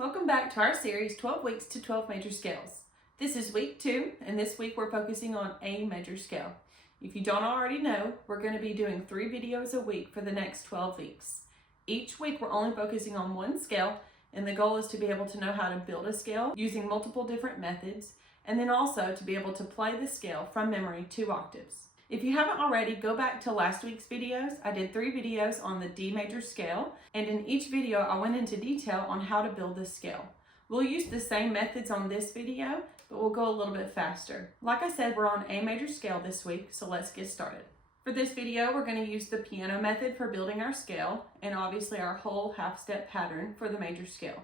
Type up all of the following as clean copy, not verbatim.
Welcome back to our series 12 Weeks to 12 Major Scales. This is week 2, and this week we're focusing on A major scale. If you don't already know, we're going to be doing 3 videos a week for the next 12 weeks. Each week we're only focusing on one scale, and the goal is to be able to know how to build a scale using multiple different methods, and then also to be able to play the scale from memory 2 octaves. If you haven't already, go back to last week's videos. I did 3 videos on the D major scale, and in each video I went into detail on how to build this scale. We'll use the same methods on this video, but we'll go a little bit faster. Like I said, we're on A major scale this week, so let's get started. For this video, we're going to use the piano method for building our scale, and obviously our whole half-step pattern for the major scale.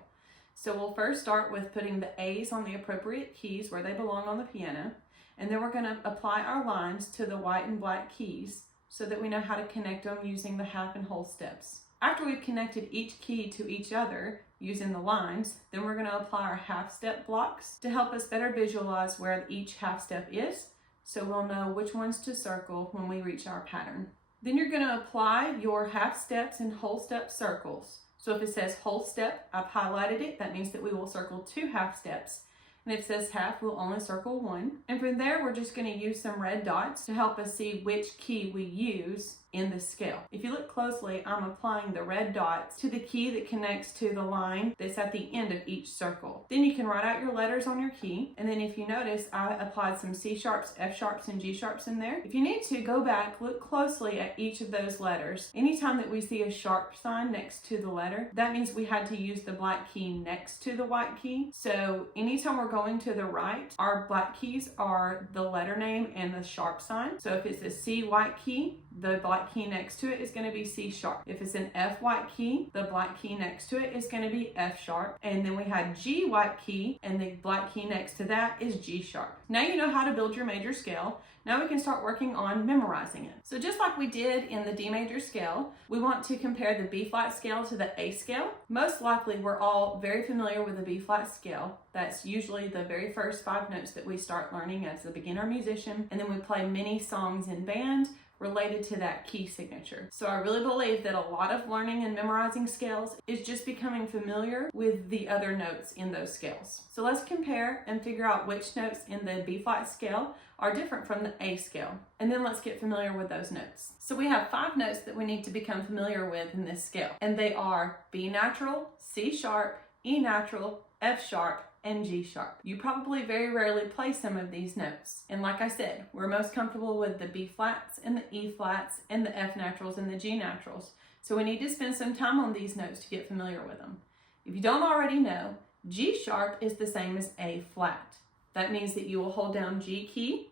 So we'll first start with putting the A's on the appropriate keys where they belong on the piano. And then we're going to apply our lines to the white and black keys so that we know how to connect them using the half and whole steps. After we've connected each key to each other using the lines, then we're going to apply our half step blocks to help us better visualize where each half step is, so we'll know which ones to circle when we reach our pattern. Then you're going to apply your half steps and whole step circles. So if it says whole step, I've highlighted it. That means that we will circle 2 half steps. And if it says half, we'll only circle 1. And from there, we're just going to use some red dots to help us see which key we use in the scale. If you look closely, I'm applying the red dots to the key that connects to the line that's at the end of each circle. Then you can write out your letters on your key. And then if you notice, I applied some C sharps, F sharps, and G sharps in there. If you need to, go back, look closely at each of those letters. Anytime that we see a sharp sign next to the letter, that means we had to use the black key next to the white key. So anytime we're going to the right, our black keys are the letter name and the sharp sign. So if it's a C white key, the black key next to it is going to be C sharp. If it's an F white key, the black key next to it is going to be F sharp. And then we had G white key, and the black key next to that is G sharp. Now you know how to build your major scale. Now we can start working on memorizing it. So just like we did in the D major scale, we want to compare the B flat scale to the A scale. Most likely we're all very familiar with the B flat scale. That's usually the very first 5 notes that we start learning as a beginner musician, and then we play many songs in band related to that key signature. So I really believe that a lot of learning and memorizing scales is just becoming familiar with the other notes in those scales. So let's compare and figure out which notes in the B flat scale are different from the A scale. And then let's get familiar with those notes. So we have 5 notes that we need to become familiar with in this scale. And they are B natural, C sharp, E natural, F sharp, and G sharp. You probably very rarely play some of these notes. And like I said, we're most comfortable with the B flats and the E flats and the F naturals and the G naturals. So we need to spend some time on these notes to get familiar with them. If you don't already know, G sharp is the same as A flat. That means that you will hold down G key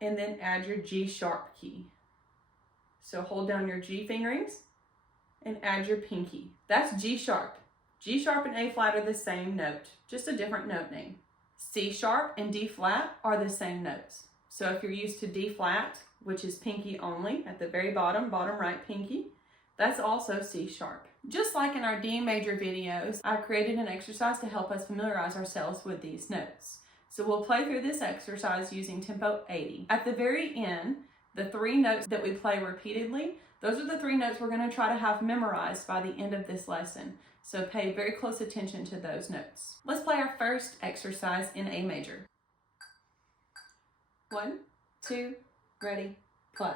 and then add your G sharp key. So hold down your G fingerings and add your pinky. That's G sharp. G sharp and A flat are the same note, just a different note name. C sharp and D flat are the same notes. So if you're used to D flat, which is pinky only, at the very bottom right pinky, that's also C sharp. Just like in our D major videos, I created an exercise to help us familiarize ourselves with these notes. So we'll play through this exercise using tempo 80. At the very end, the 3 notes that we play repeatedly, those are the 3 notes we're going to try to have memorized by the end of this lesson. So pay very close attention to those notes. Let's play our first exercise in A major. 1, 2, ready, play.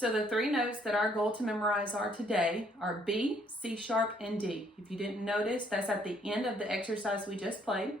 So the three notes that our goal to memorize are today are B, C sharp, and D. If you didn't notice, that's at the end of the exercise we just played.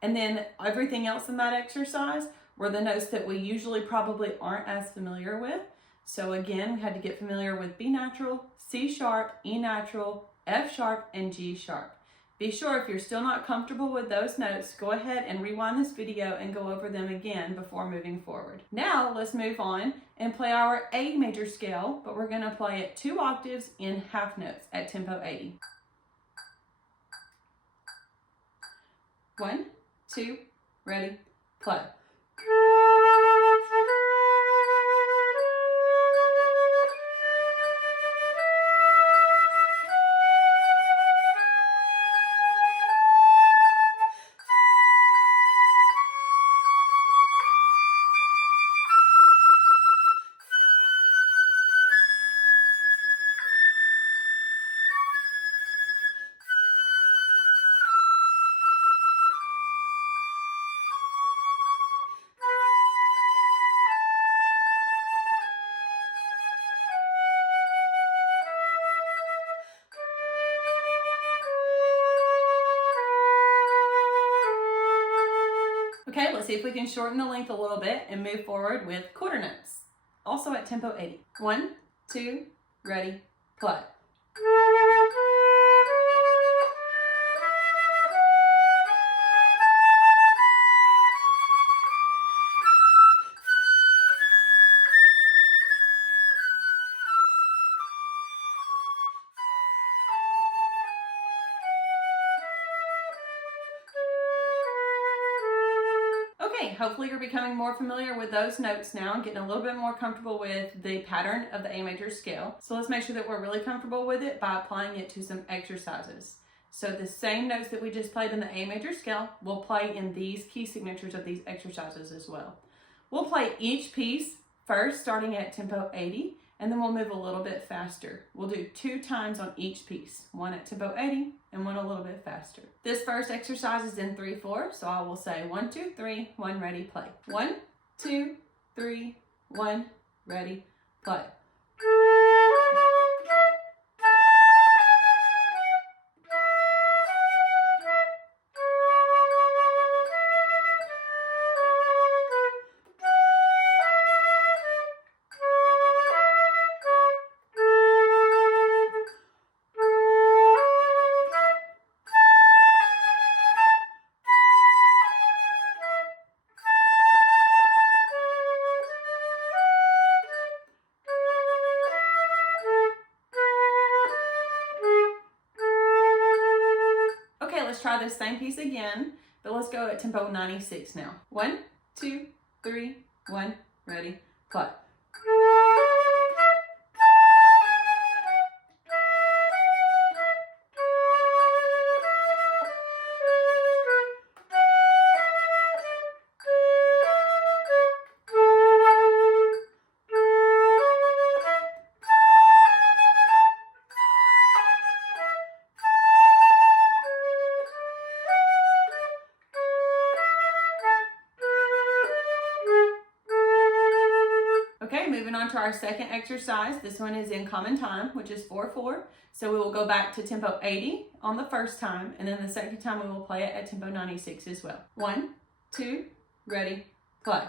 And then everything else in that exercise were the notes that we usually probably aren't as familiar with. So again, we had to get familiar with B natural, C sharp, E natural, F sharp, and G sharp. Be sure if you're still not comfortable with those notes, go ahead and rewind this video and go over them again before moving forward. Now let's move on and play our A major scale, but we're going to play it 2 octaves in half notes at tempo 80. 1, 2, ready, play. Okay, let's see if we can shorten the length a little bit and move forward with quarter notes. Also at tempo 80. 1, 2, ready, play. Okay, hopefully you're becoming more familiar with those notes now and getting a little bit more comfortable with the pattern of the A major scale. So let's make sure that we're really comfortable with it by applying it to some exercises. So the same notes that we just played in the A major scale, we'll play in these key signatures of these exercises as well. We'll play each piece first starting at tempo 80, and then we'll move a little bit faster. We'll do 2 times on each piece, one at tempo 80 and one a little bit faster. This first exercise is in 3/4, so I will say 1, 2, 3, 1, ready, play. 1, 2, 3, 1, ready, play. Let's try this same piece again, but let's go at tempo 96 now. 1, 2, 3, 1, ready, play. Okay, moving on to our second exercise. This one is in common time, which is 4/4. So we will go back to tempo 80 on the first time, and then the second time we will play it at tempo 96 as well. 1, 2, ready, play.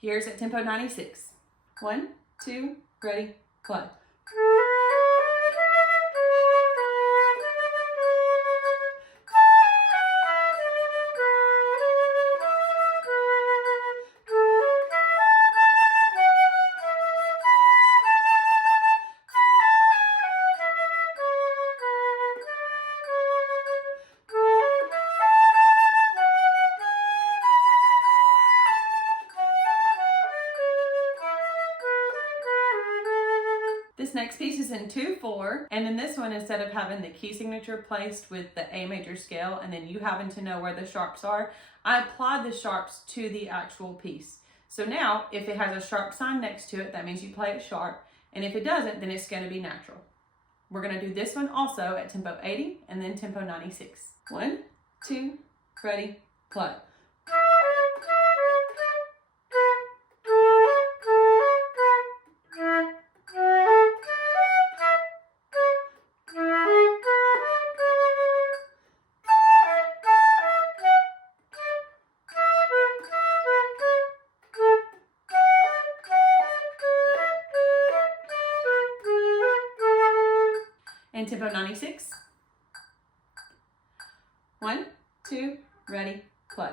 Here's at tempo 96. 1, 2, ready, play. This next piece is in 2/4, and in this one, instead of having the key signature placed with the A major scale and then you having to know where the sharps are, I applied the sharps to the actual piece. So now, if it has a sharp sign next to it, that means you play it sharp, and if it doesn't, then it's going to be natural. We're going to do this one also at tempo 80 and then tempo 96. 1, 2, ready, play. And tempo 96. 1, 2, ready, play.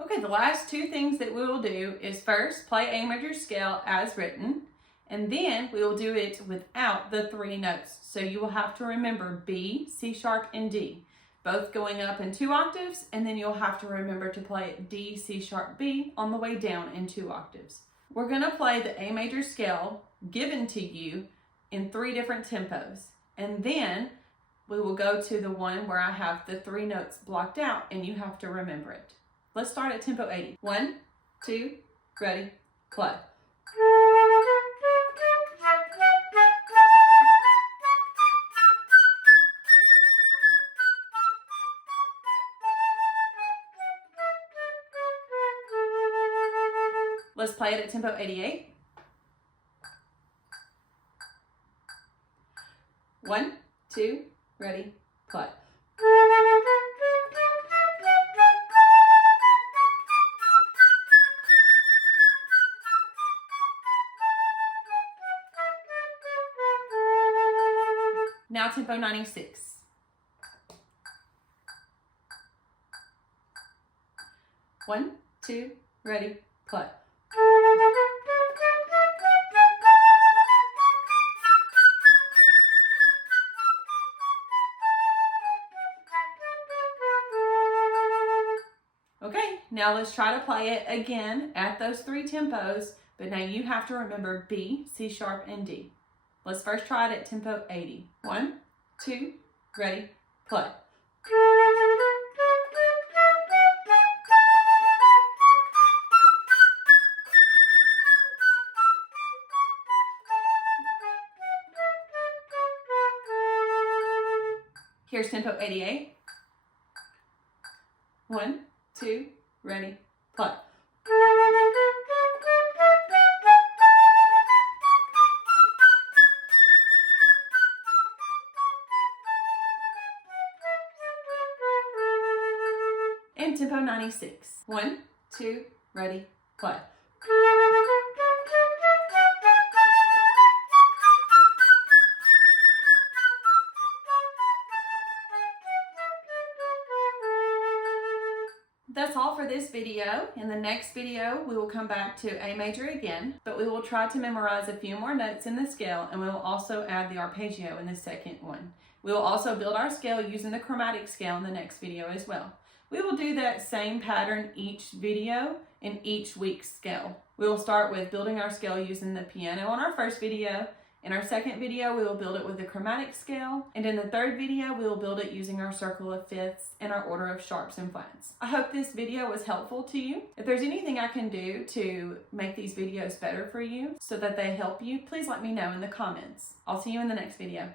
Okay, the last two things that we will do is first play A major scale as written, and then we will do it without the 3 notes. So you will have to remember B, C sharp, and D, both going up in 2 octaves, and then you'll have to remember to play D, C sharp, B on the way down in 2 octaves. We're going to play the A major scale given to you in 3 different tempos, and then we will go to the one where I have the 3 notes blocked out and you have to remember it. Let's start at tempo 80. 1, 2, ready, play. Let's play it at tempo 88. 1, 2, ready, play. Now tempo 96. 1, 2, ready, play. Okay, now let's try to play it again at those 3 tempos, but now you have to remember B, C sharp, and D. Let's first try it at tempo 80. 1, 2, ready, play. Here's tempo 88. 1, 2, ready, play. And tempo 96. 1, 2, ready, play. That's all for this video. In the next video, we will come back to A major again, but we will try to memorize a few more notes in the scale, and we will also add the arpeggio in the second one. We will also build our scale using the chromatic scale in the next video as well. We will do that same pattern each video in each week's scale. We will start with building our scale using the piano on our first video. In our second video, we will build it with the chromatic scale. And in the third video, we will build it using our circle of fifths and our order of sharps and flats. I hope this video was helpful to you. If there's anything I can do to make these videos better for you so that they help you, please let me know in the comments. I'll see you in the next video.